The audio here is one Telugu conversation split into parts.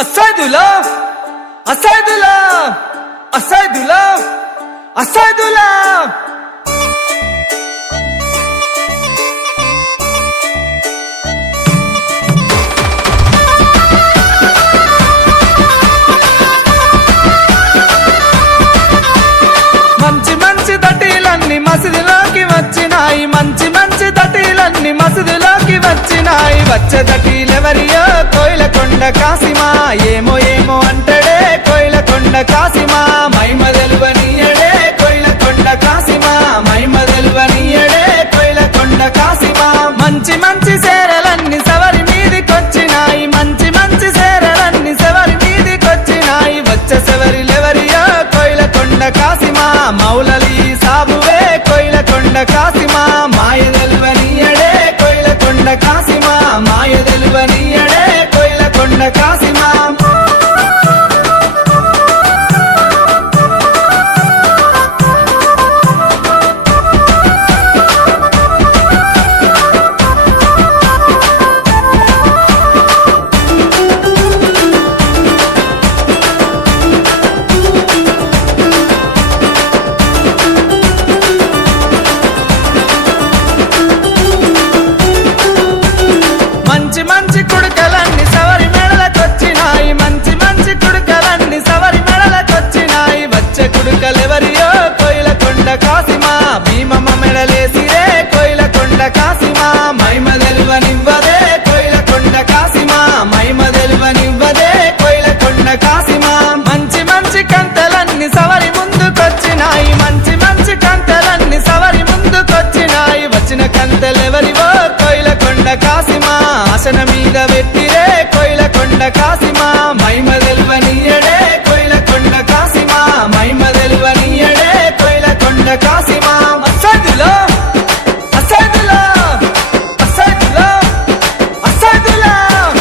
Asaydullah, Asaydullah, Asaydullah, Asaydullah. మంచి మంచి దటీలన్నీ మసీదులోకి వచ్చినాయి, మంచి మంచి దటీలన్నీ మసీదులోకి వచ్చినాయి. వచ్చే దటీలెవరియో కోయిలకొండ కాసిమా, ఏమో ఏమో అంటడే కోయిలకొండ కాసిమా. మైమ తెలువనీయడే కోయిలకొండ కాసిమా, మైమ తెలువనీయడే కోయిలకొండ కాసిమా. మంచి మంచి సేరలన్నీ సవరి మీదికొచ్చినాయి, మంచి మంచి సేరలన్నీ సవరి మీదికొచ్చినాయి. వచ్చే సవరిలెవరియో కోయిలకొండ కాసిమా, మౌలలి సాబువే కోయిలకొండ కాసిమా. మాయ తెలువనీయడే కోయిలకొండ కాసిమా, మాయ తెలువనీయడే కోయిలకొండ కాసిమా. మంచి మంచి కుడుకలన్నీ సవరి మెడలకొచ్చినాయి, మంచి మంచి కుడుకలన్నీ సవరి మెడలకొచ్చినాయి. వచ్చే కుడుకలెవరియో కోయిలకొండ కాసిమా, భీమమ్మ మెడలేసిరే కోయిలకొండ కాసిమా. మైమ తెలువనివ్వదే కోయిలకొండ కాసిమా, మైమ తెలువనివ్వదే కోయిలకొండ కాసిమా. మంచి మంచి కంతలన్నీ సవరి ముందుకొచ్చినాయి, మంచి మంచి కంతలన్నీ సవరి ముందుకొచ్చినాయి. వచ్చిన కంతలెవరివో కోయిలకొండ కాసిమా, ఆసన మీద పెట్టిరే కోయిలకొండ కాసిమా. మైమ తెలువనీయడే కోయిలకొండ కాసిమా, మైమ తెలువనీయడే కోయిలకొండ కాసిమా. అసైదుల్లాహ్, అసైదుల్లాహ్, అసైదుల్లాహ్, అసైదుల్లాహ్.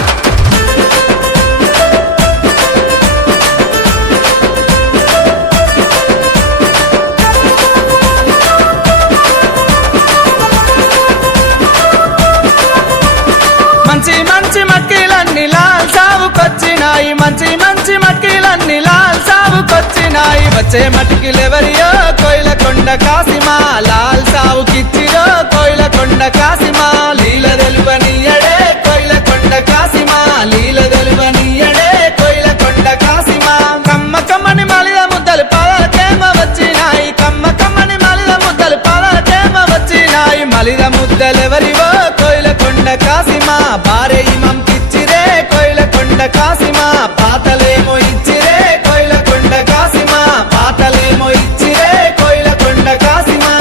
మంచి మంచి మట్టిలన్నీ లాల్ సావుకొచ్చినాయి, మంచి మంచి మట్టిలన్నీ లాల్ సావుకొచ్చినాయి. వచ్చే మట్టికిలెవరియో కోయిలకొండ కాసిమా, లాల్ సావుకిచ్చిరో కోయిలకొండ కాసిమా. లీల తెలువనీయడే కోయిలకొండ కాసిమా, లీల తెలువనీయడే కోయిలకొండ కాసిమా. కమ్మ కమ్మని మలిద ముద్దలు పాలకేమ వచ్చినాయి, కమ్మ కమ్మని మలిద ముద్దలు పాలకేమ వచ్చినాయి. మలిద ముద్దలెవరివో కోయిలకొండ కాసిమా, బారే ఇమం కిచ్చిరే కోయిలకొండ కాసిమా. పాతలేమో ఇచ్చిరే కోయిలకొండ కాసిమా, పాతలేమో ఇచ్చిరే కోయిలకొండ కాసిమా.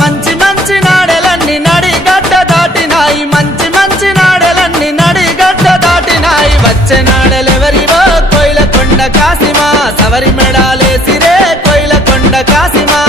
మంచి మంచి నాడెలన్నీ నడిగడ్డ దాటినాయి, మంచి మంచి నాడెలన్నీ నడిగడ్డ దాటినాయి. వచ్చే నాడెలెవరివో కోయిలకొండ కాసిమా, సవరి మెడాలేసిరే కోయిలకొండ కాసిమా.